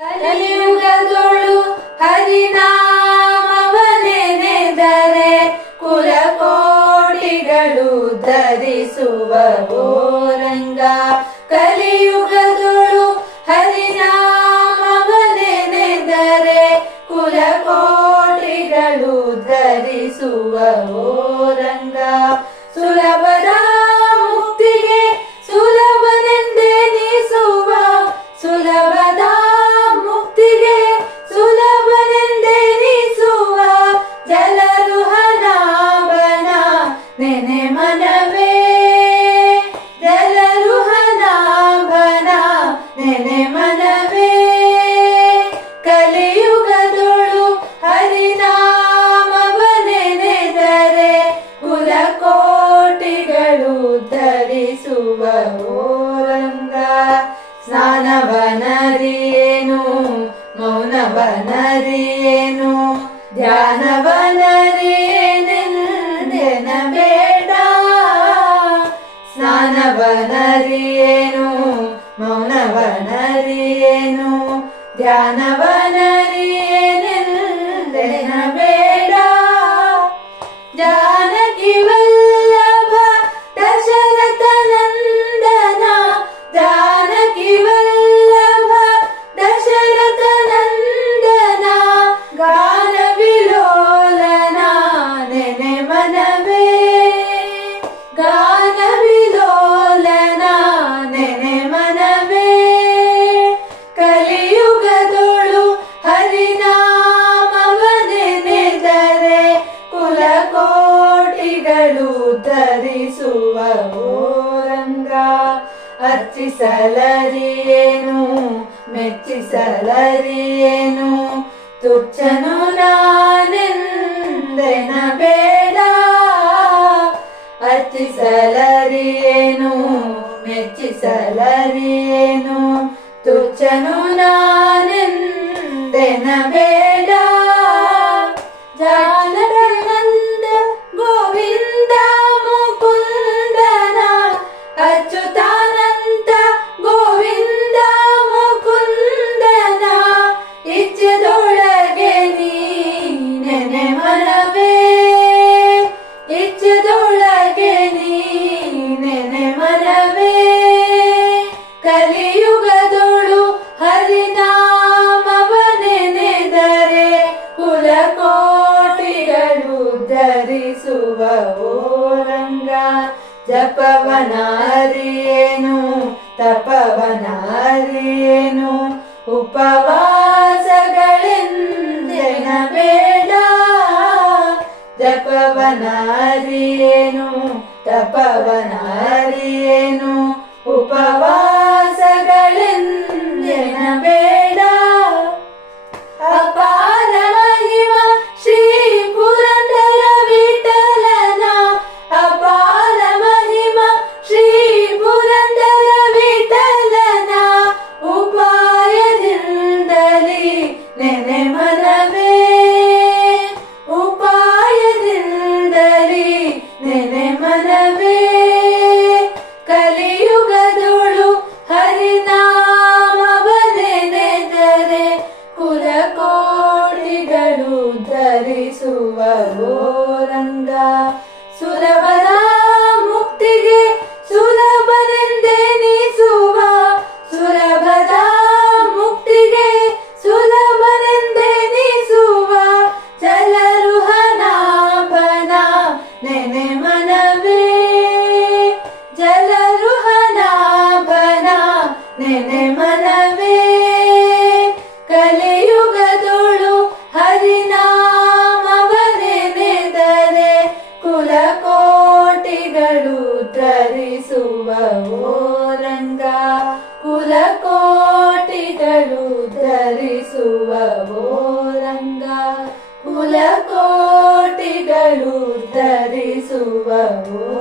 ಕಲಿಯುಗದೊಳು ಹರಿನಾಮವನೆನೆದರೆ ಕುಲಕೋಟಿಗಳು ಧರಿಸುವ ರಂಗ ಕಲಿಯುಗದೊಳು ಹರಿನಾಮವನೆನೆದರೆ ಕುಲಕೋಟಿಗಳು ಧರಿಸುವ ರಂಗ ಸುಲಭದ ಮೌನವನರಿಯೇನು ಧ್ಯಾನವನರಿಯೇನೆಂದೆನ ಬೇಡ ಸ್ನಾನವನರಿಯೇನು ಮೌನವನರಿಯೇನು ಧ್ಯಾನವನರಿಯೇನೆಂದೆನ ಧರಿಸುವ ಗೋರಂಗ ಅರ್ಚಿಸಲರಿಯೇನು ಮೆಚ್ಚಿಸಲರಿಯೇನು ತುಚ್ಚನು ನಾನೆಂದೆನ ಬೇಡ ಅರ್ಚಿಸಲರಿಯೇನು ಮೆಚ್ಚಿಸಲರಿಯೇನು ತುಚ್ಚನು ನಾನೆಂದೆನ ಜಪವನಾರಿಯೇನು ತಪವನಾರಿಯೇನು? ಉಪವಾಸಗಳೆಂದೆನ ಬೇಡ ಜಪವನಾರಿಯೇನು ತಪವನಾರಿಯೇನು? ಉಪವಾಸಗಳೆಂದೆನ ಧರಿಸುವ ಗೋರಂಗ ಸುಲಭದ ಮುಕ್ತಿಗೆ ಸುಲಭನೆಂದೆನಿಸುವ ಸುಲಭದ ಮುಕ್ತಿಗೆ ಸುಲಭನೆಂದೆನಿಸುವ ಜಲರುಹನಾಭನ ನೆನೆ ಮನವೇ. ಜಲರುಹನಾಭನ ನೆನೆ ಮನವೇ. ಕಲಿಯುಗದೊಳು ಓ ರಂಗ ಕುಲಕೋಟಿಗಳು ಧರಿಸುವ ಓ ರಂಗ ಕುಲಕೋಟಿಗಳು ಧರಿಸುವ ಓ